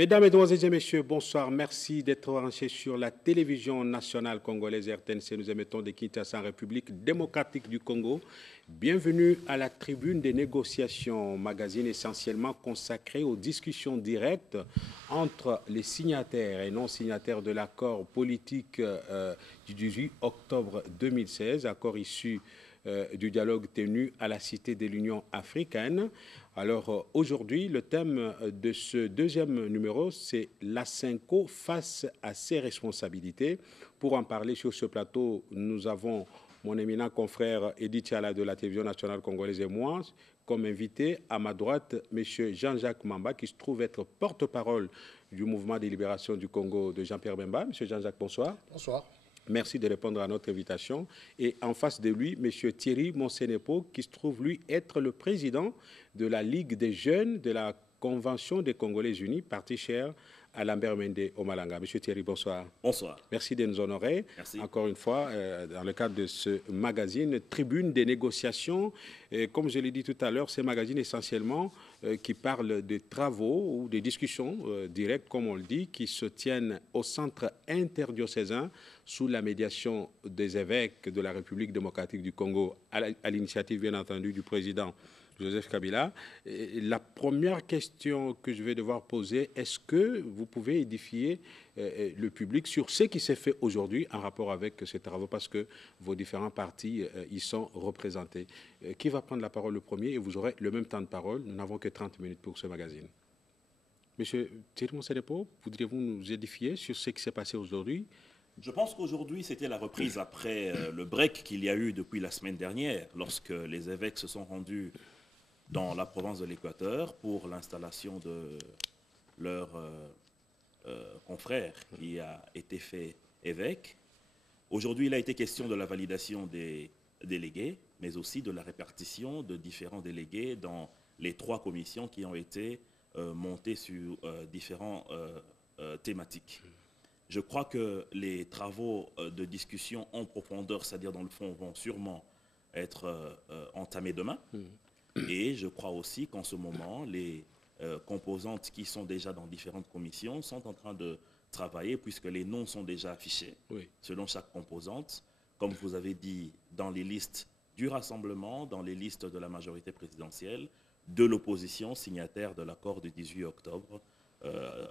Mesdames, Mesdemoiselles et Messieurs, bonsoir. Merci d'être branchés sur la télévision nationale congolaise RTNC. Nous émettons de Kinshasa en République démocratique du Congo. Bienvenue à la tribune des négociations, magazine essentiellement consacré aux discussions directes entre les signataires et non signataires de l'accord politique du 18 octobre 2016, accord issu du dialogue tenu à la Cité de l'Union africaine. Alors aujourd'hui, le thème de ce deuxième numéro, c'est l'ASENCO face à ses responsabilités. Pour en parler sur ce plateau, nous avons mon éminent confrère Edith Chala de la télévision nationale congolaise et moi, comme invité à ma droite, M. Jean-Jacques Mamba, qui se trouve être porte-parole du mouvement de libération du Congo de Jean-Pierre Bemba. M. Jean-Jacques, bonsoir. Bonsoir. Merci de répondre à notre invitation. Et en face de lui, M. Thierry Monsenepo, qui se trouve, lui, être le président de la Ligue des jeunes de la Convention des Congolais unis, parti cher à Lambert Mende au Malanga. M. Thierry, bonsoir. Bonsoir. Merci de nous honorer. Merci. Encore une fois, dans le cadre de ce magazine, Tribune des négociations. Et comme je l'ai dit tout à l'heure, c'est un magazine essentiellement qui parle des travaux ou des discussions directes, comme on le dit, qui se tiennent au centre interdiocésain sous la médiation des évêques de la République démocratique du Congo, à l'initiative, bien entendu, du président Joseph Kabila. Et la première question que je vais devoir poser, est-ce que vous pouvez édifier le public sur ce qui s'est fait aujourd'hui en rapport avec ces travaux, parce que vos différents partis y sont représentés. Qui va prendre la parole le premier? Et vous aurez le même temps de parole. Nous n'avons que 30 minutes pour ce magazine. Monsieur Thierry Monsenepo, voudriez-vous nous édifier sur ce qui s'est passé aujourd'hui? Je pense qu'aujourd'hui, c'était la reprise après le break qu'il y a eu depuis la semaine dernière, lorsque les évêques se sont rendus dans la province de l'Équateur pour l'installation de leur confrère qui a été fait évêque. Aujourd'hui, il a été question de la validation des délégués, mais aussi de la répartition de différents délégués dans les 3 commissions qui ont été montées sur différentes thématiques. Je crois que les travaux de discussion en profondeur, c'est-à-dire dans le fond, vont sûrement être entamés demain. Et je crois aussi qu'en ce moment, les composantes qui sont déjà dans différentes commissions sont en train de travailler, puisque les noms sont déjà affichés, selon chaque composante, comme vous avez dit, dans les listes du Rassemblement, dans les listes de la majorité présidentielle, de l'opposition signataire de l'accord du 18 octobre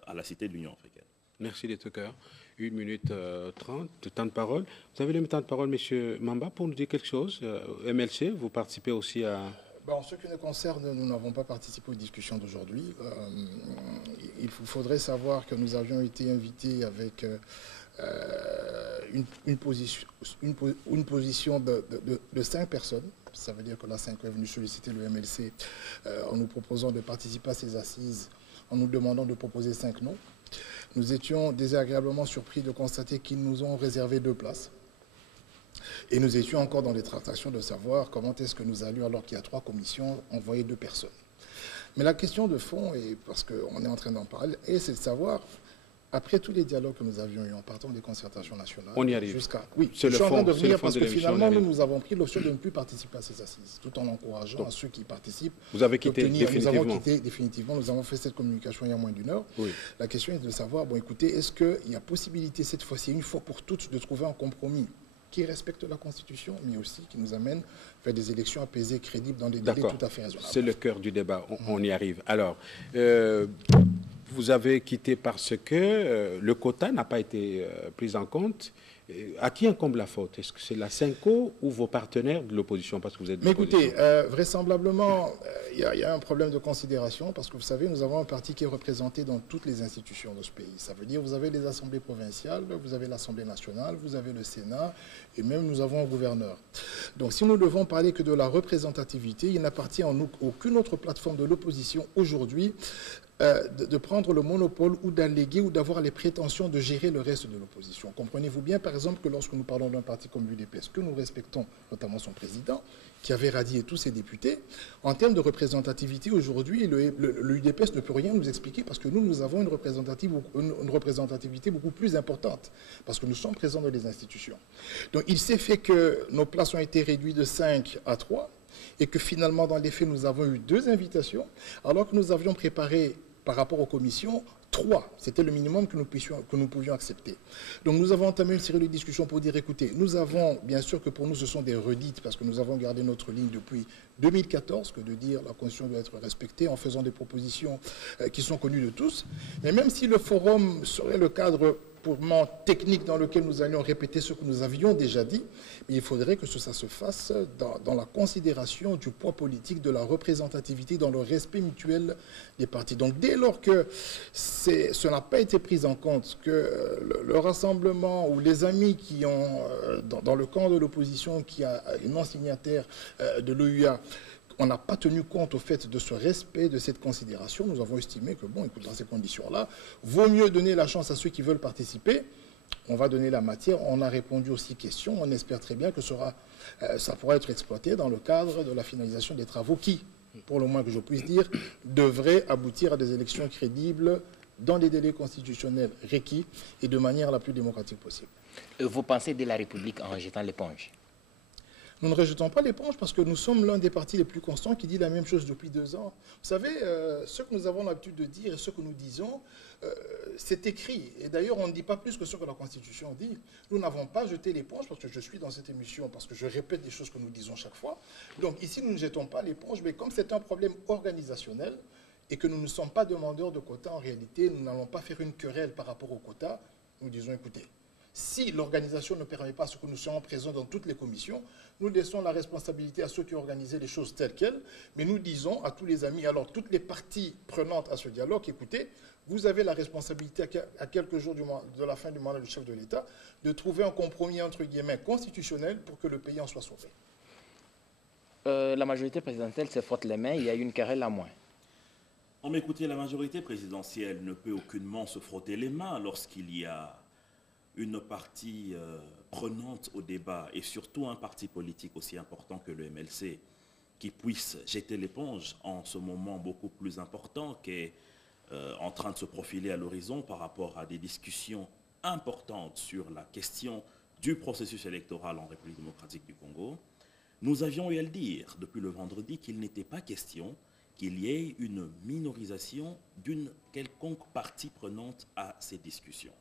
à la Cité de l'Union africaine. Merci d'être au cœur. 1 minute 30 de temps de parole. Vous avez le même temps de parole, M. Mamba, pour nous dire quelque chose. MLC, vous participez aussi à... En ce qui nous concerne, nous n'avons pas participé aux discussions d'aujourd'hui. Il faudrait savoir que nous avions été invités avec une position de 5 personnes. Ça veut dire que la 5 est venue solliciter le MLC en nous proposant de participer à ces assises, en nous demandant de proposer 5 noms. Nous étions désagréablement surpris de constater qu'ils nous ont réservé 2 places. Et nous étions encore dans les tractations de savoir comment est-ce que nous allions, alors qu'il y a 3 commissions, envoyer 2 personnes. Mais la question de fond, et parce qu'on est en train d'en parler, c'est de savoir, après tous les dialogues que nous avions eu en partant des concertations nationales, on y arrive. Jusqu'à... Oui, c'est le fond de l'émission. Parce que finalement, nous avons pris l'option de ne plus participer à ces assises, tout en encourageant à ceux qui participent. Vous avez quitté définitivement. Nous avons quitté définitivement, nous avons fait cette communication il y a moins d'1 heure. Oui. La question est de savoir, bon écoutez, est-ce qu'il y a possibilité cette fois-ci, une fois pour toutes, de trouver un compromis qui respecte la Constitution, mais aussi qui nous amène vers des élections apaisées, crédibles, dans des délais tout à fait raisonnables. C'est le cœur du débat, on y arrive. Alors, vous avez quitté parce que le quota n'a pas été pris en compte. À qui incombe la faute? Est-ce que c'est la SENCO ou vos partenaires de l'opposition? Parce que vous êtes. Mais écoutez, vraisemblablement, il y a un problème de considération, parce que vous savez, nous avons un parti qui est représenté dans toutes les institutions de ce pays. Ça veut dire, vous avez les assemblées provinciales, vous avez l'Assemblée nationale, vous avez le Sénat, et même nous avons un gouverneur. Donc si nous ne devons parler que de la représentativité, il n'appartient en aucune autre plateforme de l'opposition aujourd'hui de prendre le monopole ou d'alléguer ou d'avoir les prétentions de gérer le reste de l'opposition. Comprenez-vous bien, par exemple, que lorsque nous parlons d'un parti comme l'UDPS, que nous respectons, notamment son président, qui avait radié tous ses députés, en termes de représentativité, aujourd'hui, l'UDPS ne peut rien nous expliquer parce que nous avons une représentativité beaucoup plus importante, parce que nous sommes présents dans les institutions. Donc il s'est fait que nos places ont été réduites de 5 à 3, et que finalement, dans les faits, nous avons eu 2 invitations, alors que nous avions préparé, par rapport aux commissions, 3, c'était le minimum que nous pouvions accepter. Donc nous avons entamé une série de discussions pour dire, écoutez, nous avons, bien sûr que pour nous ce sont des redites, parce que nous avons gardé notre ligne depuis 2014, que de dire la Constitution doit être respectée en faisant des propositions qui sont connues de tous. Mais même si le forum serait le cadre purement technique dans lequel nous allions répéter ce que nous avions déjà dit, mais il faudrait que ça se fasse dans la considération du poids politique, de la représentativité, dans le respect mutuel des partis. Donc dès lors que ce n'a pas été pris en compte, que le rassemblement ou les amis qui ont, dans le camp de l'opposition, qui a une non-signataire de l'OUA, on n'a pas tenu compte au fait de ce respect, de cette considération. Nous avons estimé que, bon, écoute, dans ces conditions-là, vaut mieux donner la chance à ceux qui veulent participer. On va donner la matière. On a répondu aux 6 questions. On espère très bien que ça pourra être exploité dans le cadre de la finalisation des travaux qui, pour le moins que je puisse dire, devraient aboutir à des élections crédibles dans les délais constitutionnels requis et de manière la plus démocratique possible. Vous pensez de la République en jetant l'éponge? Nous ne rejetons pas l'éponge parce que nous sommes l'un des partis les plus constants qui dit la même chose depuis 2 ans. Vous savez, ce que nous avons l'habitude de dire et ce que nous disons, c'est écrit. Et d'ailleurs, on ne dit pas plus que ce que la Constitution dit. Nous n'avons pas jeté l'éponge parce que je suis dans cette émission, parce que je répète des choses que nous disons chaque fois. Donc ici, nous ne jetons pas l'éponge, mais comme c'est un problème organisationnel et que nous ne sommes pas demandeurs de quotas en réalité, nous n'allons pas faire une querelle par rapport aux quotas. Nous disons, écoutez, si l'organisation ne permet pas ce que nous soyons présents dans toutes les commissions, nous laissons la responsabilité à ceux qui ont organisé les choses telles quelles, mais nous disons à tous les amis, alors toutes les parties prenantes à ce dialogue, écoutez, vous avez la responsabilité à quelques jours de la fin du mandat du chef de l'État de trouver un compromis entre guillemets constitutionnel pour que le pays en soit sauvé. La majorité présidentielle se frotte les mains, il y a une querelle à moins. On m'écoutait, la majorité présidentielle ne peut aucunement se frotter les mains lorsqu'il y a une partie prenante au débat et surtout un parti politique aussi important que le MLC qui puisse jeter l'éponge en ce moment beaucoup plus important qui est en train de se profiler à l'horizon par rapport à des discussions importantes sur la question du processus électoral en République démocratique du Congo. Nous avions eu à le dire depuis le vendredi qu'il n'était pas question qu'il y ait une minorisation d'une quelconque partie prenante à ces discussions.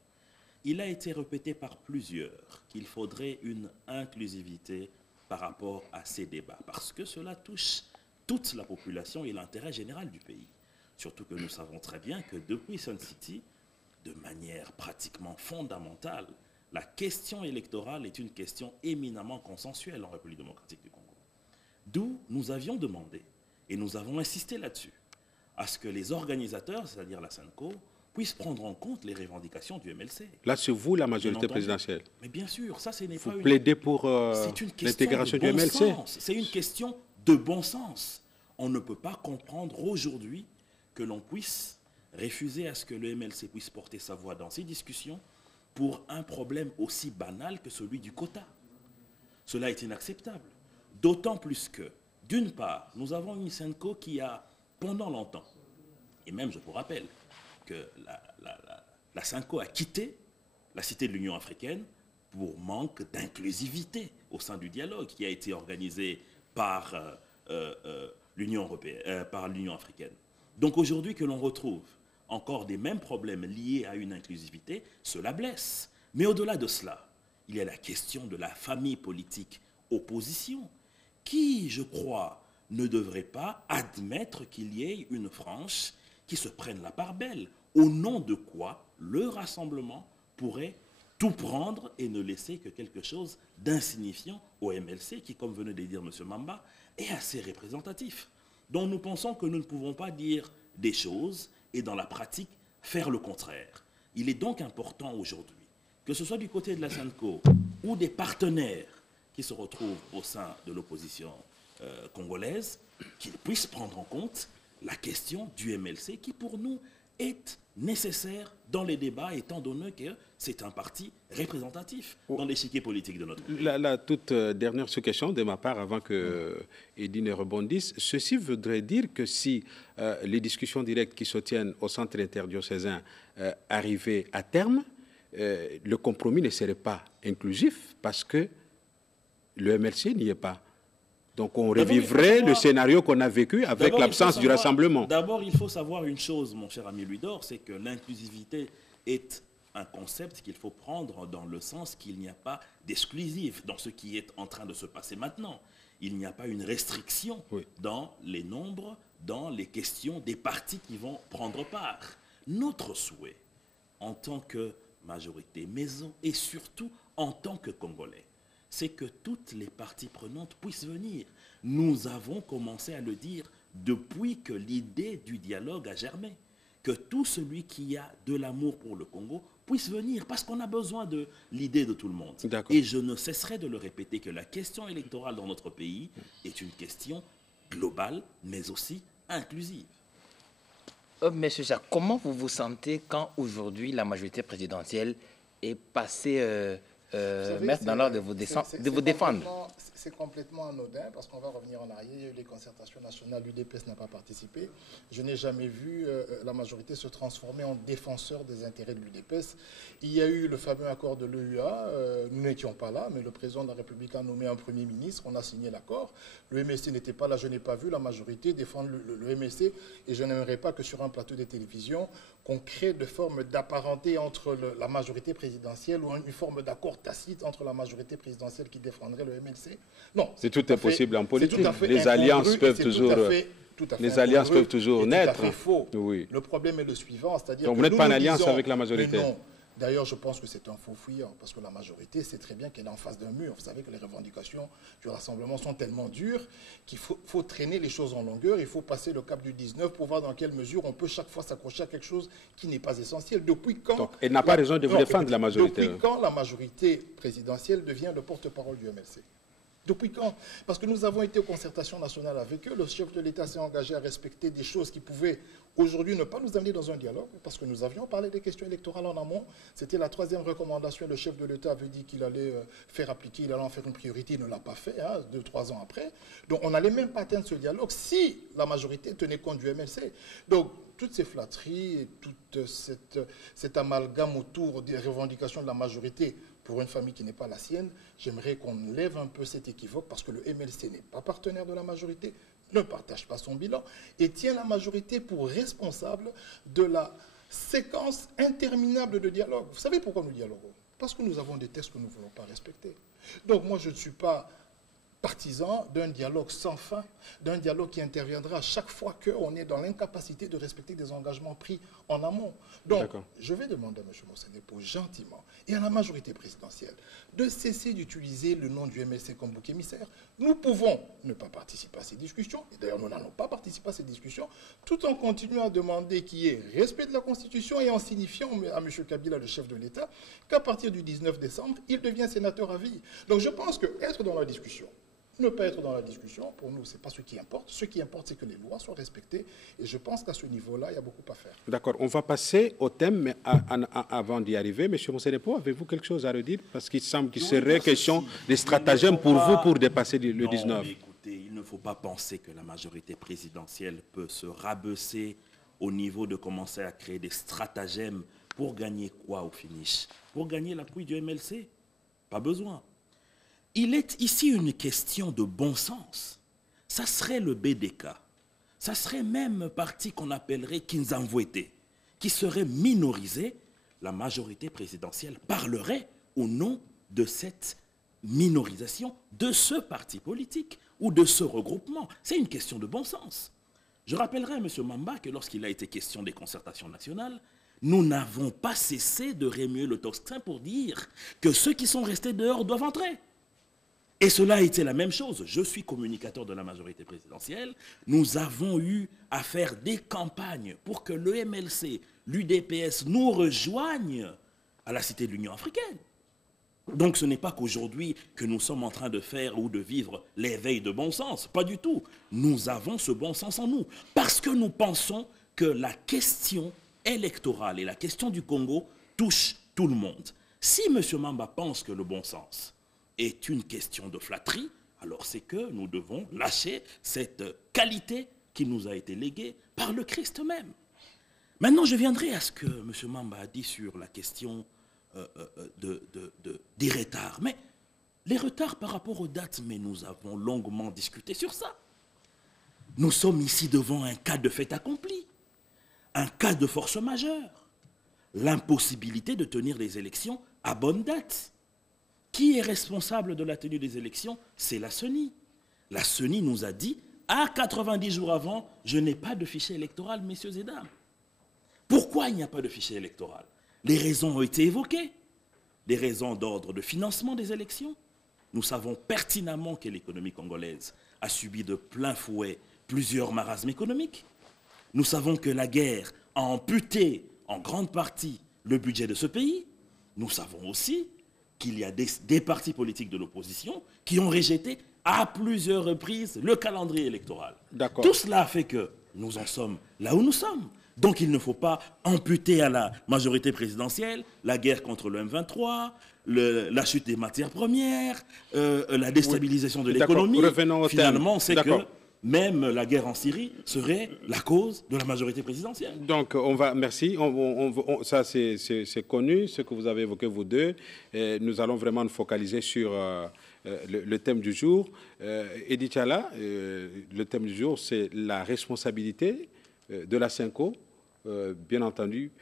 Il a été répété par plusieurs qu'il faudrait une inclusivité par rapport à ces débats, parce que cela touche toute la population et l'intérêt général du pays. Surtout que nous savons très bien que depuis Sun City, de manière pratiquement fondamentale, la question électorale est une question éminemment consensuelle en République démocratique du Congo. D'où nous avions demandé, et nous avons insisté là-dessus, à ce que les organisateurs, c'est-à-dire la SENCO, puissent prendre en compte les revendications du MLC. Là, c'est vous, la majorité présidentielle. Mais bien sûr, ça, ce n'est pas une... Vous plaidez pour l'intégration du MLC. C'est une question de bon sens. On ne peut pas comprendre aujourd'hui que l'on puisse refuser à ce que le MLC puisse porter sa voix dans ces discussions pour un problème aussi banal que celui du quota. Cela est inacceptable. D'autant plus que, d'une part, nous avons une SENCO qui a, pendant longtemps, et même je vous rappelle, que la SENCO a quitté la cité de l'Union africaine pour manque d'inclusivité au sein du dialogue qui a été organisé par l'Union africaine. Donc aujourd'hui que l'on retrouve encore des mêmes problèmes liés à une inclusivité, cela blesse. Mais au-delà de cela, il y a la question de la famille politique opposition qui, je crois, ne devrait pas admettre qu'il y ait une frange qui se prenne la part belle, au nom de quoi le rassemblement pourrait tout prendre et ne laisser que quelque chose d'insignifiant au MLC, qui, comme venait de dire M. Mamba, est assez représentatif. Donc nous pensons que nous ne pouvons pas dire des choses et dans la pratique faire le contraire. Il est donc important aujourd'hui, que ce soit du côté de la SENCO ou des partenaires qui se retrouvent au sein de l'opposition congolaise, qu'ils puissent prendre en compte la question du MLC qui pour nous est nécessaire dans les débats étant donné que c'est un parti représentatif dans l'échiquier politique de notre pays. La toute dernière question de ma part avant que Eddy ne rebondisse. Ceci voudrait dire que si les discussions directes qui se tiennent au centre interdiocésain arrivaient à terme, le compromis ne serait pas inclusif parce que le MLC n'y est pas. Donc on revivrait le scénario qu'on a vécu avec l'absence du rassemblement. D'abord, il faut savoir une chose, mon cher ami Louis-Dor, c'est que l'inclusivité est un concept qu'il faut prendre dans le sens qu'il n'y a pas d'exclusif dans ce qui est en train de se passer maintenant. Il n'y a pas une restriction dans les nombres, dans les questions des partis qui vont prendre part. Notre souhait, en tant que majorité maison et surtout en tant que Congolais, c'est que toutes les parties prenantes puissent venir. Nous avons commencé à le dire depuis que l'idée du dialogue a germé. Que tout celui qui a de l'amour pour le Congo puisse venir, parce qu'on a besoin de l'idée de tout le monde. Et je ne cesserai de le répéter que la question électorale dans notre pays est une question globale, mais aussi inclusive. Monsieur Jacques, comment vous vous sentez quand aujourd'hui la majorité présidentielle est passée mettre dans l'ordre de vous défendre? C'est complètement anodin parce qu'on va revenir en arrière. Il y a eu les concertations nationales, l'UDPS n'a pas participé. Je n'ai jamais vu la majorité se transformer en défenseur des intérêts de l'UDPS. Il y a eu le fameux accord de l'EUA, nous n'étions pas là, mais le président de la République a nommé un Premier ministre, on a signé l'accord. Le MSC n'était pas là, je n'ai pas vu la majorité défendre le MSC et je n'aimerais pas que sur un plateau de télévision, qu'on crée de forme d'apparenté entre la majorité présidentielle ou une forme d'accord tacite entre la majorité présidentielle qui défendrait le MLC. Non. C'est tout impossible en politique. Les alliances peuvent toujours... Les alliances peuvent toujours naître. C'est tout à fait faux. Oui. Le problème est le suivant, c'est-à-dire donc vous n'êtes pas en alliance avec la majorité? Non. D'ailleurs, je pense que c'est un faux fuyant, parce que la majorité sait très bien qu'elle est en face d'un mur. Vous savez que les revendications du rassemblement sont tellement dures qu'il faut traîner les choses en longueur. Il faut passer le cap du 19 pour voir dans quelle mesure on peut chaque fois s'accrocher à quelque chose qui n'est pas essentiel. Depuis quand... Donc, elle n'a pas raison de vous défendre, la majorité. Depuis quand la majorité présidentielle devient le porte-parole du MLC? Depuis quand? Parce que nous avons été aux concertations nationales avec eux. Le chef de l'État s'est engagé à respecter des choses qui pouvaient aujourd'hui ne pas nous amener dans un dialogue, parce que nous avions parlé des questions électorales en amont. C'était la 3e recommandation. Le chef de l'État avait dit qu'il allait faire appliquer, il allait en faire une priorité. Il ne l'a pas fait, 2-3 ans après. Donc on n'allait même pas atteindre ce dialogue si la majorité tenait compte du MLC. Donc toutes ces flatteries et toute cet amalgame autour des revendications de la majorité pour une famille qui n'est pas la sienne, j'aimerais qu'on lève un peu cet équivoque parce que le MLC n'est pas partenaire de la majorité, ne partage pas son bilan et tient la majorité pour responsable de la séquence interminable de dialogue. Vous savez pourquoi nous dialoguons? Parce que nous avons des textes que nous ne voulons pas respecter. Donc moi, je ne suis pas partisan d'un dialogue sans fin, d'un dialogue qui interviendra à chaque fois qu'on est dans l'incapacité de respecter des engagements pris en amont. Donc, je vais demander à M. Mossenepo gentiment et à la majorité présidentielle de cesser d'utiliser le nom du MLC comme bouc émissaire. Nous pouvons ne pas participer à ces discussions, et d'ailleurs nous n'allons pas participer à ces discussions, tout en continuant à demander qu'il y ait respect de la Constitution et en signifiant à M. Kabila, le chef de l'État, qu'à partir du 19 décembre, il devient sénateur à vie. Donc je pense qu'être dans la discussion, ne pas être dans la discussion, pour nous, ce n'est pas ce qui importe. Ce qui importe, c'est que les lois soient respectées. Et je pense qu'à ce niveau-là, il y a beaucoup à faire. D'accord. On va passer au thème, mais avant d'y arriver, M. Mossenepo, avez-vous quelque chose à redire? Parce qu'il semble qu'il serait question des stratagèmes pour vous pour dépasser le 19. Mais écoutez, il ne faut pas penser que la majorité présidentielle peut se rabaisser au niveau de commencer à créer des stratagèmes pour gagner quoi au finish? Pour gagner l'appui du MLC? Pas besoin. Il est ici une question de bon sens. Ça serait le BDK. Ça serait même un parti qu'on appellerait Kinzamvouete, qui serait minorisé. La majorité présidentielle parlerait au nom de cette minorisation de ce parti politique ou de ce regroupement. C'est une question de bon sens. Je rappellerai à M. Mamba que lorsqu'il a été question des concertations nationales, nous n'avons pas cessé de remuer le tocsin pour dire que ceux qui sont restés dehors doivent entrer. Et cela a été la même chose. Je suis communicateur de la majorité présidentielle. Nous avons eu à faire des campagnes pour que le MLC, l'UDPS nous rejoignent à la Cité de l'Union africaine. Donc ce n'est pas qu'aujourd'hui que nous sommes en train de faire ou de vivre l'éveil de bon sens. Pas du tout. Nous avons ce bon sens en nous. Parce que nous pensons que la question électorale et la question du Congo touchent tout le monde. Si M. Mamba pense que le bon sens est une question de flatterie, alors c'est que nous devons lâcher cette qualité qui nous a été léguée par le Christ même. Maintenant, je viendrai à ce que M. Mamba a dit sur la question des retards. Mais Les retards par rapport aux dates, mais nous avons longuement discuté sur ça. Nous sommes ici devant un cas de fait accompli, un cas de force majeure, l'impossibilité de tenir les élections à bonne date. Qui est responsable de la tenue des élections? C'est la CENI. La CENI nous a dit, à 90 jours avant, je n'ai pas de fichier électoral, messieurs et dames. Pourquoi il n'y a pas de fichier électoral? Les raisons ont été évoquées. Des raisons d'ordre de financement des élections. Nous savons pertinemment que l'économie congolaise a subi de plein fouet plusieurs marasmes économiques. Nous savons que la guerre a amputé en grande partie le budget de ce pays. Nous savons aussi qu'il y a des partis politiques de l'opposition qui ont rejeté à plusieurs reprises le calendrier électoral. Tout cela fait que nous en sommes là où nous sommes. Donc il ne faut pas amputer à la majorité présidentielle la guerre contre le M23, la chute des matières premières, la déstabilisation de l'économie. Finalement, c'est que même la guerre en Syrie serait la cause de la majorité présidentielle. Donc, merci. Ça, c'est connu, ce que vous avez évoqué, vous deux. Nous allons vraiment nous focaliser sur le thème du jour. Edith Tchala, le thème du jour, c'est la responsabilité de la CENCO, bien entendu,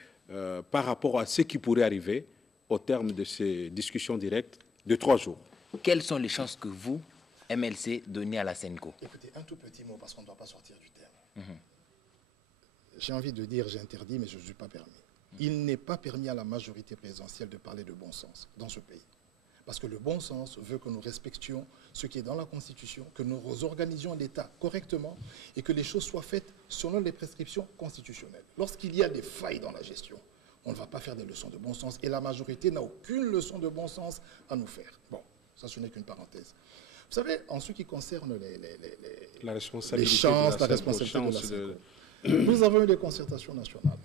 par rapport à ce qui pourrait arriver au terme de ces discussions directes de 3 jours. Quelles sont les chances que vous, MLC, donnez à la CENCO? Écoutez, un tout petit mot, parce qu'on ne doit pas sortir du terme. J'ai envie de dire, j'interdis, mais je ne suis pas permis. Il n'est pas permis à la majorité présidentielle de parler de bon sens dans ce pays. Parce que le bon sens veut que nous respections ce qui est dans la Constitution, que nous organisions l'État correctement et que les choses soient faites selon les prescriptions constitutionnelles. Lorsqu'il y a des failles dans la gestion, on ne va pas faire des leçons de bon sens. Et la majorité n'a aucune leçon de bon sens à nous faire. Bon, ça, ce n'est qu'une parenthèse. Vous savez, en ce qui concerne les chances, la responsabilité de la CENCO, nous avons eu des concertations nationales.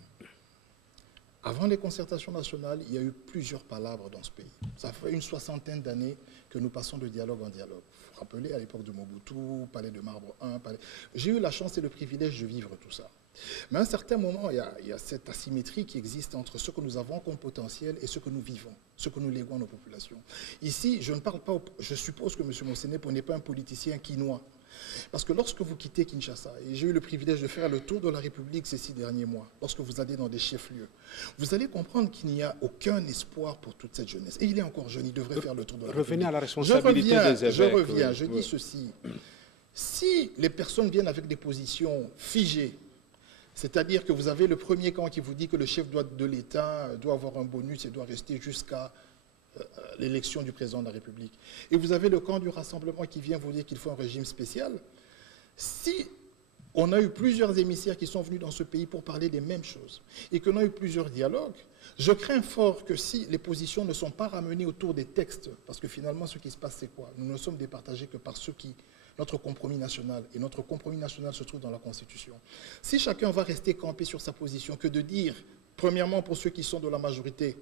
Avant les concertations nationales, il y a eu plusieurs palabres dans ce pays. Ça fait une 60aine d'années que nous passons de dialogue en dialogue. Vous vous rappelez, à l'époque de Mobutu, Palais de Marbre 1, J'ai eu la chance et le privilège de vivre tout ça. Mais à un certain moment, il y a cette asymétrie qui existe entre ce que nous avons comme potentiel et ce que nous vivons, ce que nous léguons à nos populations. Ici, je ne parle pas, je suppose que M. Mossenepo n'est pas un politicien quinois. Parce que lorsque vous quittez Kinshasa, et j'ai eu le privilège de faire le tour de la République ces 6 derniers mois, lorsque vous allez dans des chefs-lieux, vous allez comprendre qu'il n'y a aucun espoir pour toute cette jeunesse. Et il est encore jeune, il devrait faire le tour de la République. Revenez à la responsabilité des évêques. Je dis ceci. Si les personnes viennent avec des positions figées, c'est-à-dire que vous avez le premier camp qui vous dit que le chef de l'État doit avoir un bonus et doit rester jusqu'à l'élection du président de la République. Et vous avez le camp du rassemblement qui vient vous dire qu'il faut un régime spécial. Si on a eu plusieurs émissaires qui sont venus dans ce pays pour parler des mêmes choses et qu'on a eu plusieurs dialogues, je crains fort que si les positions ne sont pas ramenées autour des textes, parce que finalement ce qui se passe c'est quoi? Nous ne sommes départagés que par ceux qui... notre compromis national, et notre compromis national se trouve dans la Constitution. Si chacun va rester campé sur sa position, que de dire, premièrement pour ceux qui sont de la majorité,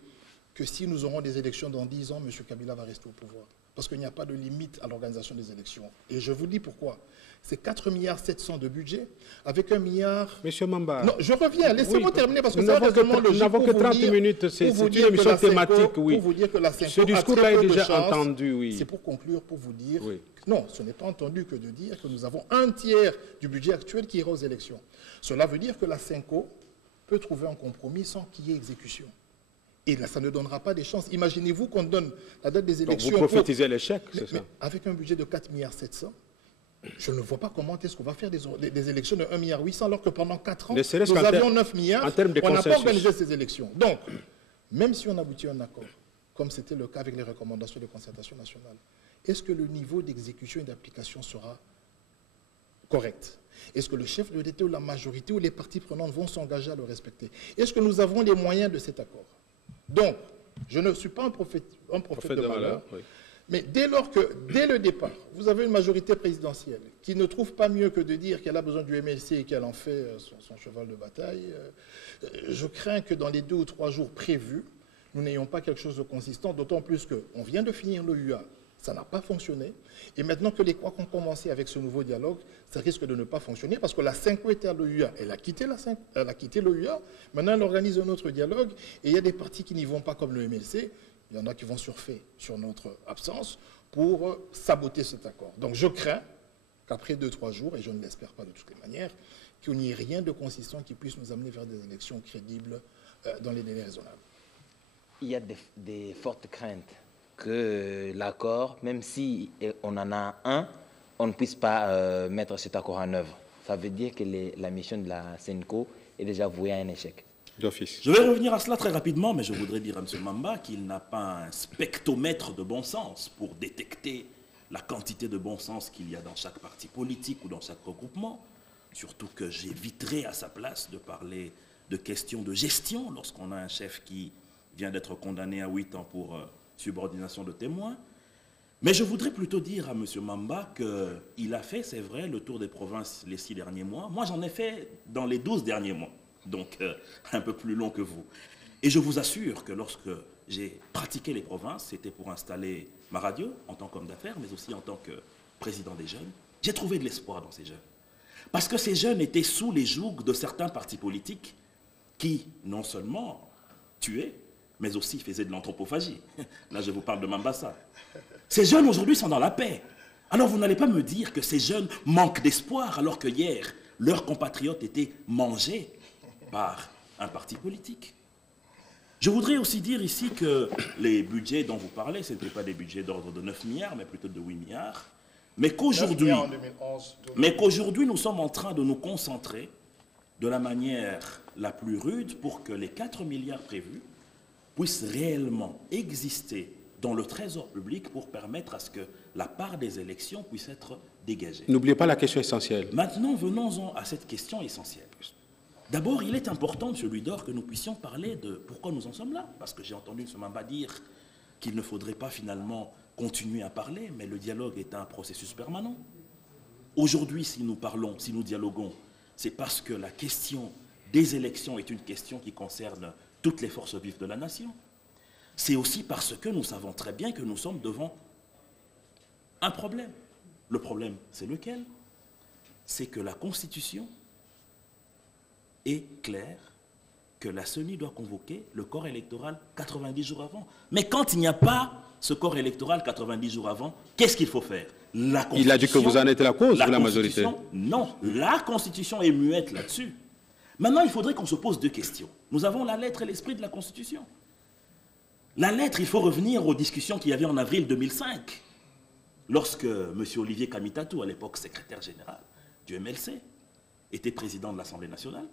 que si nous aurons des élections dans 10 ans, M. Kabila va rester au pouvoir. Parce qu'il n'y a pas de limite à l'organisation des élections. Et je vous dis pourquoi. C'est 4,7 milliards de budget, avec 1 milliard... Monsieur Mamba... Non, je reviens, laissez-moi terminer, parce que ça nous n'avons que 30 minutes, c'est une émission thématique, oui. Pour vous dire que la CENCO ce discours-là est déjà entendu, oui. C'est pour conclure, pour vous dire... Oui. Non, ce n'est pas entendu que de dire que nous avons 1/3 du budget actuel qui ira aux élections. Cela veut dire que la CENCO peut trouver un compromis sans qu'il y ait exécution. Et là, ça ne donnera pas des chances. Imaginez-vous qu'on donne la date des élections... Donc vous prophétisez l'échec, c'est ça? Avec un budget de 4,7 milliards, je ne vois pas comment est-ce qu'on va faire des élections de 1,8 milliard alors que pendant 4 ans, nous avions 9 milliards, on n'a pas organisé ces élections. Donc, même si on aboutit à un accord, comme c'était le cas avec les recommandations de concertation nationale, est-ce que le niveau d'exécution et d'application sera correct? Est-ce que le chef de l'État ou la majorité ou les parties prenantes vont s'engager à le respecter? Est-ce que nous avons les moyens de cet accord? Donc, je ne suis pas un prophète de malheur, oui. Mais dès le départ, vous avez une majorité présidentielle qui ne trouve pas mieux que de dire qu'elle a besoin du MLC et qu'elle en fait son cheval de bataille, je crains que dans les 2 ou 3 jours prévus, nous n'ayons pas quelque chose de consistant, d'autant plus qu'on vient de finir le UA, ça n'a pas fonctionné, et maintenant que les couacs ont commencé avec ce nouveau dialogue, ça risque de ne pas fonctionner, parce que la CENCO était à l'OUA, elle a quitté l'OUA, maintenant elle organise un autre dialogue, et il y a des partis qui n'y vont pas comme le MLC, il y en a qui vont surfer sur notre absence pour saboter cet accord. Donc je crains qu'après 2-3 jours, et je ne l'espère pas de toutes les manières, qu'il n'y ait rien de consistant qui puisse nous amener vers des élections crédibles dans les délais raisonnables. Il y a des fortes craintes que l'accord, même si on en a un, on ne puisse pas mettre cet accord en œuvre. Ça veut dire que la mission de la CENCO est déjà vouée à un échec. D'office. Je vais revenir à cela très rapidement, mais je voudrais dire à M. Mamba qu'il n'a pas un spectromètre de bon sens pour détecter la quantité de bon sens qu'il y a dans chaque parti politique ou dans chaque regroupement. Surtout que j'éviterai à sa place de parler de questions de gestion lorsqu'on a un chef qui vient d'être condamné à 8 ans pour subordination de témoins. Mais je voudrais plutôt dire à M. Mamba qu'il a fait, c'est vrai, le tour des provinces les 6 derniers mois. Moi, j'en ai fait dans les 12 derniers mois, donc un peu plus long que vous. Et je vous assure que lorsque j'ai pratiqué les provinces, c'était pour installer ma radio en tant qu'homme d'affaires, mais aussi en tant que président des jeunes. J'ai trouvé de l'espoir dans ces jeunes. Parce que ces jeunes étaient sous les jougs de certains partis politiques qui, non seulement tuaient, mais aussi faisaient de l'anthropophagie. Là, je vous parle de Mambasa. Ces jeunes, aujourd'hui, sont dans la paix. Alors, vous n'allez pas me dire que ces jeunes manquent d'espoir, alors que hier, leurs compatriotes étaient mangés par un parti politique. Je voudrais aussi dire ici que les budgets dont vous parlez, ce n'étaient pas des budgets d'ordre de 9 milliards, mais plutôt de 8 milliards. Mais qu'aujourd'hui, nous sommes en train de nous concentrer de la manière la plus rude pour que les 4 milliards prévus puissent réellement exister dans le trésor public pour permettre à ce que la part des élections puisse être dégagée. N'oubliez pas la question essentielle. Maintenant, venons-en à cette question essentielle. D'abord, il est important, M. Louis-Dor, que nous puissions parler de pourquoi nous en sommes là. Parce que j'ai entendu M. Mamba dire qu'il ne faudrait pas finalement continuer à parler, mais le dialogue est un processus permanent. Aujourd'hui, si nous parlons, si nous dialoguons, c'est parce que la question des élections est une question qui concerne toutes les forces vives de la nation. C'est aussi parce que nous savons très bien que nous sommes devant un problème. Le problème, c'est lequel? C'est que la Constitution est claire que la CENI doit convoquer le corps électoral 90 jours avant. Mais quand il n'y a pas ce corps électoral 90 jours avant, qu'est-ce qu'il faut faire? Il a dit que vous en êtes la cause, vous, la majorité. Non, la Constitution est muette là-dessus. Maintenant, il faudrait qu'on se pose 2 questions. Nous avons la lettre et l'esprit de la Constitution. La lettre, il faut revenir aux discussions qu'il y avait en avril 2005, lorsque M. Olivier Kamitatou, à l'époque secrétaire général du MLC, était président de l'Assemblée nationale.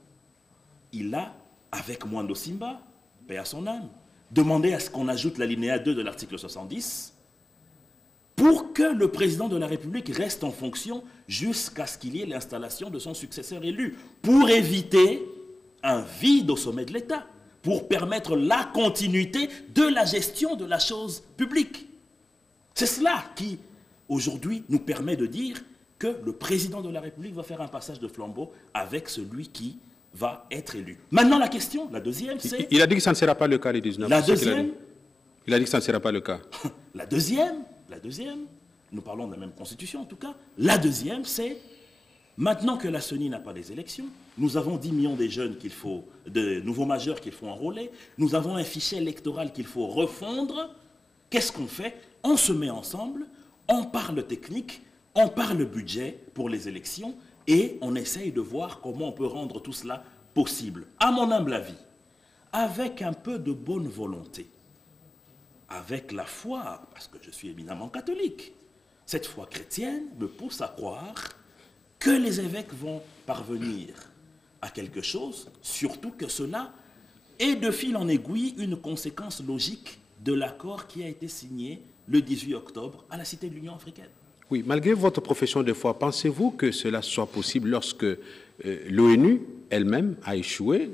Il a, avec Mwando Simba, paix à son âme, demandé à ce qu'on ajoute l'alinéa 2 de l'article 70 pour que le président de la République reste en fonction jusqu'à ce qu'il y ait l'installation de son successeur élu, pour éviter un vide au sommet de l'État, pour permettre la continuité de la gestion de la chose publique. C'est cela qui, aujourd'hui, nous permet de dire que le président de la République va faire un passage de flambeau avec celui qui va être élu. Maintenant, la question, la deuxième, c'est... Il a dit que ça ne sera pas le cas, les 19. La deuxième... Il a dit que ça ne sera pas le cas. La deuxième, nous parlons de la même constitution en tout cas, la deuxième, c'est, maintenant que la CENI n'a pas des élections, nous avons 10 millions de jeunes qu'il faut, de nouveaux majeurs qu'il faut enrôler, nous avons un fichier électoral qu'il faut refondre. Qu'est-ce qu'on fait? On se met ensemble, on parle technique, on parle budget pour les élections et on essaye de voir comment on peut rendre tout cela possible. À mon humble avis, avec un peu de bonne volonté, avec la foi, parce que je suis éminemment catholique, cette foi chrétienne me pousse à croire que les évêques vont parvenir à quelque chose, surtout que cela est de fil en aiguille une conséquence logique de l'accord qui a été signé le 18 octobre à la Cité de l'Union africaine. Oui, malgré votre profession de foi, pensez-vous que cela soit possible lorsque l'ONU elle-même a échoué?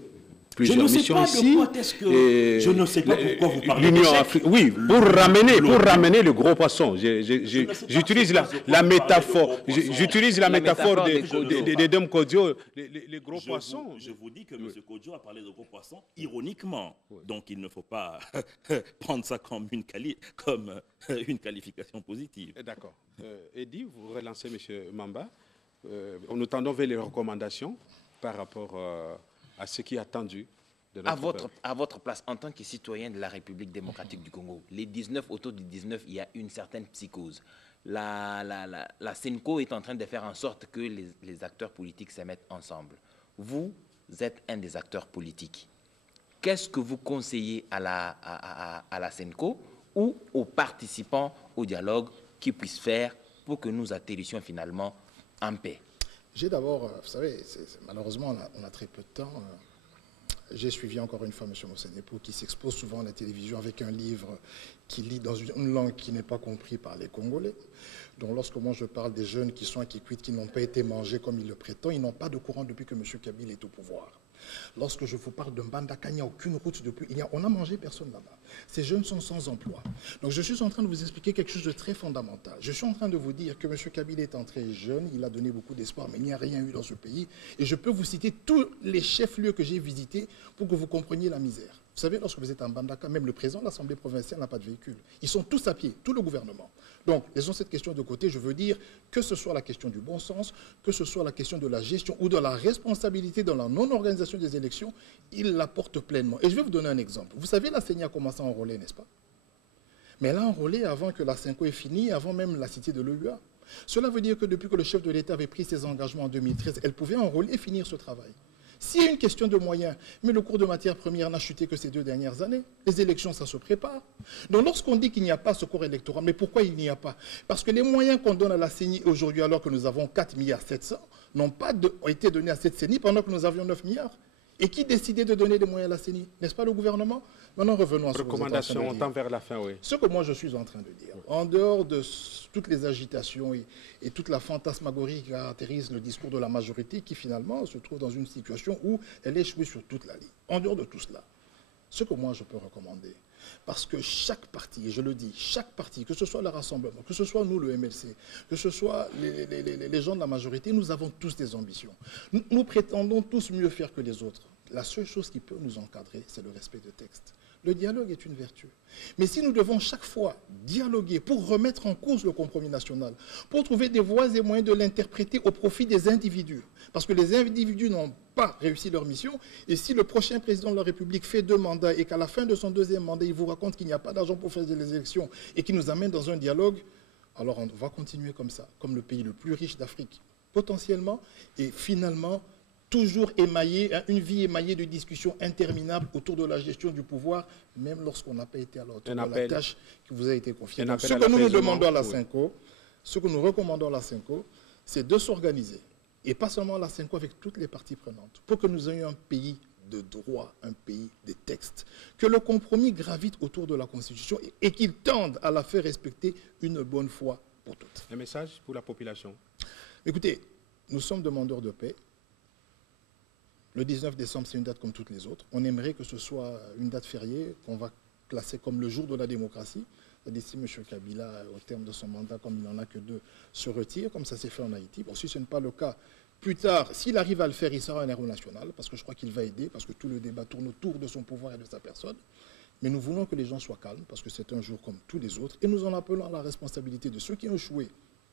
Plusieurs missions ici. Je ne sais pas pourquoi vous parlez d'échec. Oui, pour ramener le gros poisson. J'utilise la métaphore. J'utilise la métaphore des Dom Kodjo, les gros poissons. Je vous dis que M. Kodjo a parlé de gros poissons ironiquement. Oui. Donc il ne faut pas prendre ça comme une qualification positive. D'accord. Eddy, vous relancez M. Mamba. Nous tendons vers les recommandations par rapport à ce qui est attendu à votre place, en tant que citoyen de la République démocratique du Congo, autour du 19, il y a une certaine psychose. La SENCO est en train de faire en sorte que les acteurs politiques se mettent ensemble. Vous êtes un des acteurs politiques. Qu'est-ce que vous conseillez à la SENCO ou aux participants au dialogue qui puissent faire pour que nous atterrissions finalement en paix? J'ai d'abord, vous savez, malheureusement, on a très peu de temps. J'ai suivi encore une fois M. Mossenepo qui s'expose souvent à la télévision avec un livre qu'il lit dans une langue qui n'est pas comprise par les Congolais. Donc lorsque moi je parle des jeunes qui sont à Kikwit, qui n'ont pas été mangés comme il le prétend, ils n'ont pas de courant depuis que M. Kabila est au pouvoir. Lorsque je vous parle de Mbandaka, il n'y a aucune route depuis. On n'a mangé personne là-bas. Ces jeunes sont sans emploi. Donc je suis en train de vous expliquer quelque chose de très fondamental. Je suis en train de vous dire que M. Kabila est entré jeune, il a donné beaucoup d'espoir, mais il n'y a rien eu dans ce pays. Et je peux vous citer tous les chefs-lieux que j'ai visités pour que vous compreniez la misère. Vous savez, lorsque vous êtes en Mbandaka, même le président de l'Assemblée provinciale n'a pas de véhicule. Ils sont tous à pied, tout le gouvernement. Donc, laissons cette question de côté. Je veux dire que ce soit la question du bon sens, que ce soit la question de la gestion ou de la responsabilité dans la non-organisation des élections, il la porte pleinement. Et je vais vous donner un exemple. Vous savez, la CENI a commencé à enrôler, n'est-ce pas? Mais elle a enrôlé avant que la SENCO ait fini, avant même la cité de l'OUA. Cela veut dire que depuis que le chef de l'État avait pris ses engagements en 2013, elle pouvait enrôler et finir ce travail. S'il y a une question de moyens, mais le cours de matières premières n'a chuté que ces 2 dernières années. Les élections, ça se prépare. Donc lorsqu'on dit qu'il n'y a pas ce corps électoral, mais pourquoi il n'y a pas? Parce que les moyens qu'on donne à la CENI aujourd'hui, alors que nous avons 4,7 milliards, n'ont pas été donnés à cette CENI pendant que nous avions 9 milliards. Et qui décidait de donner des moyens à la CENI? N'est-ce pas le gouvernement? Maintenant, revenons à ce que vous êtes en train de dire. Recommandation, on tend vers la fin, oui. Ce que moi je suis en train de dire, en dehors de toutes les agitations et toute la fantasmagorie qui caractérise le discours de la majorité, qui finalement se trouve dans une situation où elle échoue sur toute la ligne. En dehors de tout cela, ce que moi je peux recommander, parce que chaque parti, et je le dis, chaque parti, que ce soit le Rassemblement, que ce soit nous, le MLC, que ce soit les gens de la majorité, nous avons tous des ambitions. Nous prétendons tous mieux faire que les autres. La seule chose qui peut nous encadrer, c'est le respect de texte. Le dialogue est une vertu. Mais si nous devons chaque fois dialoguer pour remettre en cause le compromis national, pour trouver des voies et moyens de l'interpréter au profit des individus, parce que les individus n'ont pas réussi leur mission, et si le prochain président de la République fait 2 mandats et qu'à la fin de son 2e mandat, il vous raconte qu'il n'y a pas d'argent pour faire des élections et qu'il nous amène dans un dialogue, alors on va continuer comme ça, comme le pays le plus riche d'Afrique, potentiellement, et finalement, toujours émaillé, une vie émaillée de discussions interminables autour de la gestion du pouvoir, même lorsqu'on n'a pas été à la hauteur de la tâche qui vous a été confiée. Donc, ce que nous demandons à la SENCO, ce que nous recommandons à la SENCO, c'est de s'organiser, et pas seulement à la SENCO, avec toutes les parties prenantes, pour que nous ayons un pays de droit, un pays des textes, que le compromis gravite autour de la Constitution et qu'il tende à la faire respecter une bonne fois pour toutes. Un message pour la population? Écoutez, nous sommes demandeurs de paix. Le 19 décembre, c'est une date comme toutes les autres. On aimerait que ce soit une date fériée qu'on va classer comme le jour de la démocratie. C'est-à-dire si M. Kabila, au terme de son mandat, comme il n'en a que 2, se retire, comme ça s'est fait en Haïti. Bon, si ce n'est pas le cas, plus tard, s'il arrive à le faire, il sera un héros national, parce que je crois qu'il va aider, parce que tout le débat tourne autour de son pouvoir et de sa personne. Mais nous voulons que les gens soient calmes, parce que c'est un jour comme tous les autres. Et nous en appelons à la responsabilité de ceux qui ont échoué,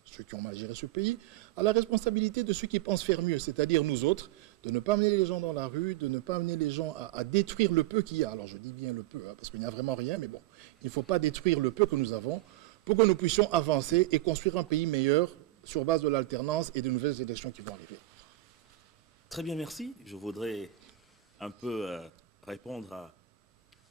ceux qui ont mal géré ce pays, à la responsabilité de ceux qui pensent faire mieux, c'est-à-dire nous autres, de ne pas amener les gens dans la rue, de ne pas amener les gens à détruire le peu qu'il y a. Alors je dis bien le peu, hein, parce qu'il n'y a vraiment rien, mais bon, il ne faut pas détruire le peu que nous avons pour que nous puissions avancer et construire un pays meilleur sur base de l'alternance et de nouvelles élections qui vont arriver. Très bien, merci. Je voudrais un peu répondre à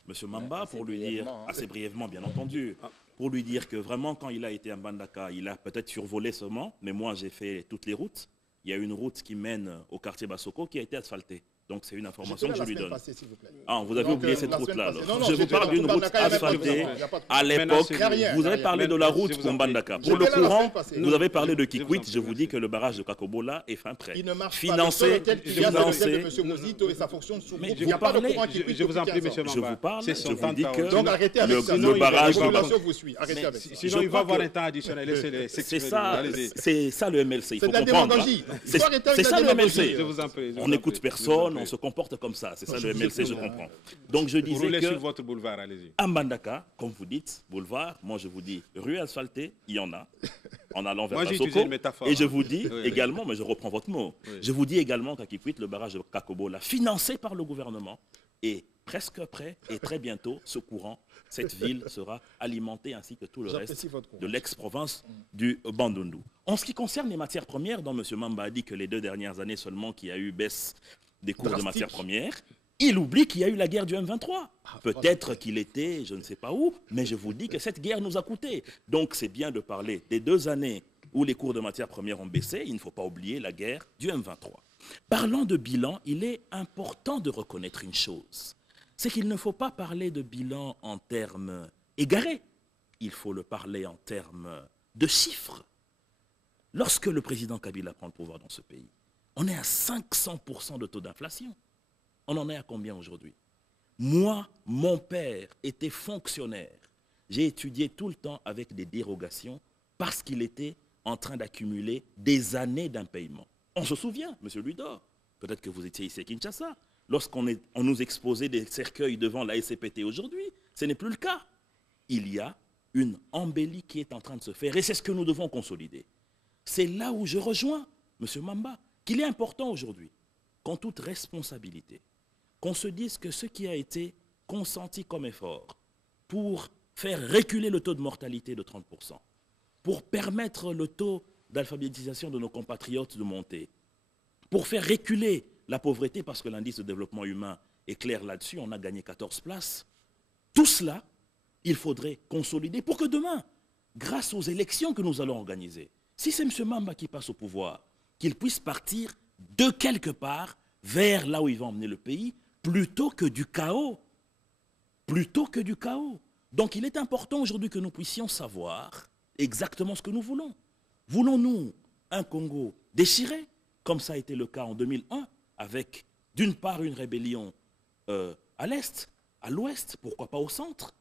M. Mamba pour lui dire, assez brièvement bien entendu, pour lui dire que vraiment quand il a été à Mbandaka, il a peut-être survolé seulement, mais moi j'ai fait toutes les routes. Il y a une route qui mène au quartier Bassoko qui a été asphaltée. Donc c'est une information que je lui donne. Passée, s'il vous plaît. Ah, vous avez oublié cette route-là. Je vous c'était parle d'une route asphaltée à l'époque. Vous avez parlé de la route pour Mbandaka. Pour le courant, vous avez parlé de Kikwit. Je vous dis que le barrage de Kakobola est fin prêt. Il ne marche Financé, pas. financé. Mais il n'y a pas de courant qui Je vous en prie, monsieur Je Mamba. vous parle, C'est je son vous temps dis de que parole. Donc arrêtez avec ça. le barrage... La population vous suit. Arrêtez avec ça. Sinon, il va avoir un temps additionnel. C'est ça le MLC, il faut C'est de la comprendre. démagogie. C'est ça le MLC. Je vous en prie. On n'écoute personne, on se comporte comme ça. C'est ça le MLC, je comprends. Donc je disais Roulez sur que votre boulevard, allez-y. à Mbandaka, comme vous dites, boulevard, moi je vous dis rue asphaltée, il y en a, en allant vers Moi, j'ai Bassoko. utilisé une métaphore. Et je vous dis Oui, également, mais je reprends votre mot, Oui. je vous dis également qu'à Kikwit, le barrage de Kakobola, financé par le gouvernement, est presque prêt et très bientôt, ce courant, cette ville sera alimentée ainsi que tout le reste de l'ex-province du Bandundu. En ce qui concerne les matières premières, dont M. Mamba a dit que les 2 dernières années seulement qu'il y a eu baisse des cours de matières premières, il oublie qu'il y a eu la guerre du M23. Peut-être qu'il était, je ne sais pas où, mais je vous dis que cette guerre nous a coûté. Donc c'est bien de parler des 2 années où les cours de matières premières ont baissé. Il ne faut pas oublier la guerre du M23. Parlant de bilan, il est important de reconnaître une chose. C'est qu'il ne faut pas parler de bilan en termes égarés. Il faut le parler en termes de chiffres. Lorsque le président Kabila prend le pouvoir dans ce pays, on est à 500% de taux d'inflation. On en est à combien aujourd'hui? Moi, mon père était fonctionnaire. J'ai étudié tout le temps avec des dérogations parce qu'il était en train d'accumuler des années d'impayement. On se souvient, M. Ludor, peut-être que vous étiez ici à Kinshasa, lorsqu'on nous exposait des cercueils devant la SCPT aujourd'hui, ce n'est plus le cas. Il y a une embellie qui est en train de se faire et c'est ce que nous devons consolider. C'est là où je rejoins M. Mamba, qu'il est important aujourd'hui, qu'en toute responsabilité, qu'on se dise que ce qui a été consenti comme effort pour faire reculer le taux de mortalité de 30%, pour permettre le taux d'alphabétisation de nos compatriotes de monter, pour faire reculer la pauvreté, parce que l'indice de développement humain est clair là-dessus, on a gagné 14 places. Tout cela, il faudrait consolider pour que demain, grâce aux élections que nous allons organiser, si c'est M. Mamba qui passe au pouvoir, qu'il puisse partir de quelque part vers là où il va emmener le pays, plutôt que du chaos. Plutôt que du chaos. Donc il est important aujourd'hui que nous puissions savoir exactement ce que nous voulons. Voulons-nous un Congo déchiré, comme ça a été le cas en 2001, avec d'une part une rébellion à l'est, à l'ouest, pourquoi pas au centre,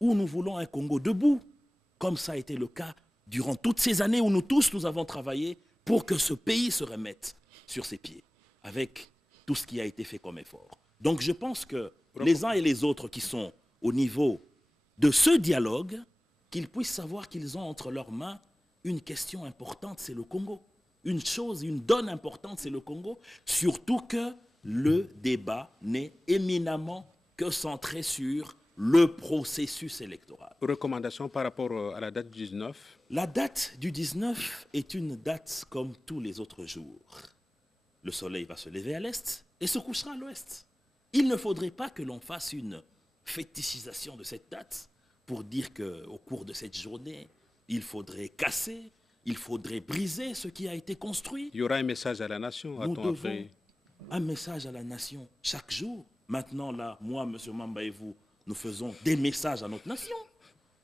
ou nous voulons un Congo debout, comme ça a été le cas durant toutes ces années où nous tous nous avons travaillé pour que ce pays se remette sur ses pieds, avec tout ce qui a été fait comme effort. Donc je pense que les uns et les autres qui sont au niveau de ce dialogue, qu'ils puissent savoir qu'ils ont entre leurs mains une question importante, c'est le Congo. Une chose, une donne importante, c'est le Congo. Surtout que le débat n'est éminemment que centré sur le processus électoral. Recommandation par rapport à la date du 19? La date du 19 est une date comme tous les autres jours. Le soleil va se lever à l'est et se couchera à l'ouest. Il ne faudrait pas que l'on fasse une fétichisation de cette date pour dire qu'au cours de cette journée, il faudrait casser, il faudrait briser ce qui a été construit. Il y aura un message à la nation. Nous devons un message à la nation chaque jour. Maintenant, là, moi, M. Mamba et vous, nous faisons des messages à notre nation.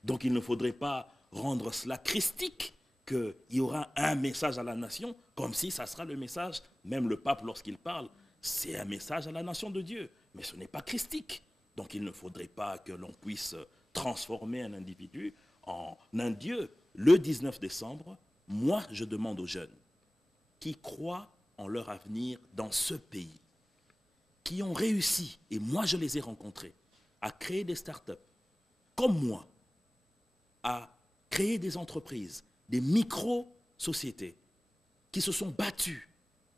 Donc, il ne faudrait pas rendre cela christique, qu'il y aura un message à la nation, comme si ça sera le message, même le pape, lorsqu'il parle, c'est un message à la nation de Dieu. Mais ce n'est pas christique. Donc, il ne faudrait pas que l'on puisse transformer un individu en un Dieu. Le 19 décembre, moi, je demande aux jeunes qui croient en leur avenir dans ce pays, qui ont réussi, et moi je les ai rencontrés, à créer des start-up, comme moi, à créer des entreprises, des micro-sociétés, qui se sont battues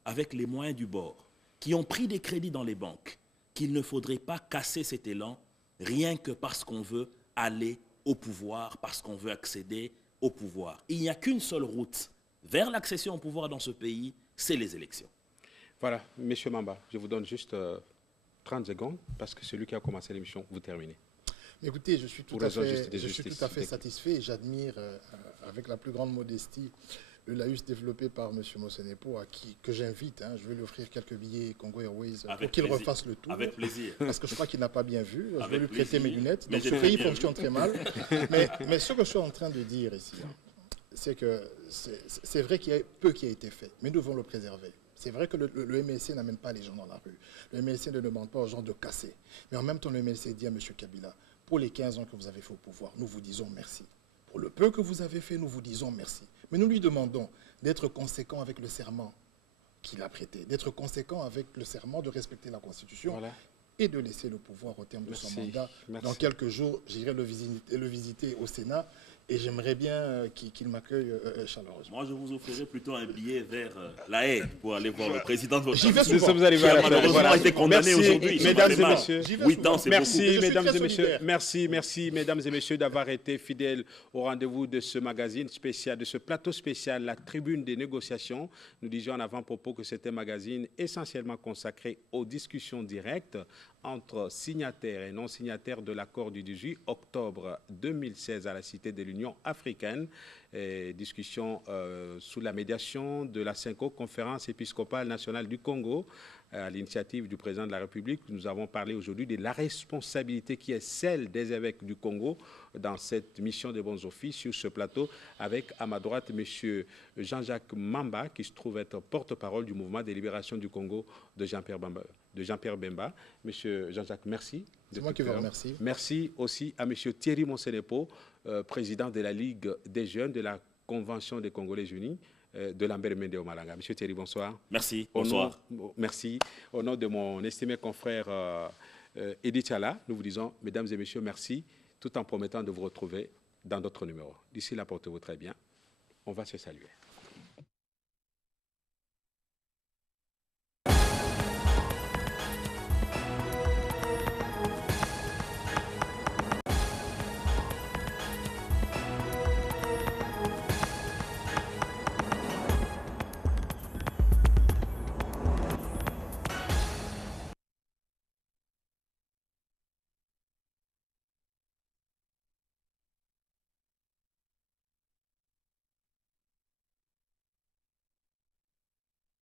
avec les moyens du bord, qui ont pris des crédits dans les banques, qu'il ne faudrait pas casser cet élan, rien que parce qu'on veut aller au pouvoir, parce qu'on veut accéder au pouvoir. Il n'y a qu'une seule route vers l'accession au pouvoir dans ce pays, c'est les élections. Voilà, M. Mamba, je vous donne juste 30 secondes, parce que celui qui a commencé l'émission, vous terminez. Écoutez, je suis tout à fait satisfait et j'admire avec la plus grande modestie le laïus développé par M. Mosenepo, que j'invite. Je vais lui offrir quelques billets Congo Airways pour qu'il refasse le tour. Avec plaisir. Parce que je crois qu'il n'a pas bien vu. Je vais lui plaisir. prêter mes lunettes. Donc ce pays fonctionne très mal. mais ce que je suis en train de dire ici, c'est que c'est vrai qu'il y a peu qui a été fait, mais nous devons le préserver. C'est vrai que le MLC n'amène pas les gens dans la rue. Le MLC ne demande pas aux gens de casser. Mais en même temps, le MLC dit à M. Kabila, pour les 15 ans que vous avez fait au pouvoir, nous vous disons merci. Pour le peu que vous avez fait, nous vous disons merci. Mais nous lui demandons d'être conséquent avec le serment qu'il a prêté, d'être conséquent avec le serment de respecter la Constitution et de laisser le pouvoir au terme de son mandat. Dans quelques jours, j'irai le visiter au Sénat et j'aimerais bien qu'il m'accueille chaleureusement. Moi, je vous offrirai plutôt un billet vers La Haye pour aller voir le président de votre J'y vais famille. souvent. Nous sommes arrivés à la fin. Malheureusement, Voilà. été condamné Merci, aujourd'hui. mesdames et Ça m'a fait messieurs. mal. J'y vais 8 ans, souvent. c'est Merci, beaucoup. Je suis mesdames très et messieurs. solidaire. Merci, mesdames et messieurs, d'avoir été fidèles au rendez-vous de ce magazine spécial, de ce plateau spécial, la tribune des négociations. Nous disions en avant-propos que c'était un magazine essentiellement consacré aux discussions directes entre signataires et non signataires de l'accord du 18 octobre 2016 à la Cité de l'Union africaine. Discussion sous la médiation de la CENCO, Conférence épiscopale nationale du Congo, à l'initiative du président de la République. Nous avons parlé aujourd'hui de la responsabilité qui est celle des évêques du Congo dans cette mission de bons offices sur ce plateau, avec à ma droite M. Jean-Jacques Mamba, qui se trouve être porte-parole du mouvement de libération du Congo de Jean-Pierre Bemba. Monsieur Jean-Jacques, merci. C'est moi qui vous remercie. Merci aussi à M. Thierry Monsenepo, président de la Ligue des jeunes de la Convention des Congolais unis de Lambert Mende au Malanga. Monsieur Thierry, bonsoir. Merci, bonsoir. Merci. Au nom de mon estimé confrère Edith Chala, nous vous disons, mesdames et messieurs, merci, tout en promettant de vous retrouver dans d'autres numéros. D'ici là, portez-vous très bien. On va se saluer.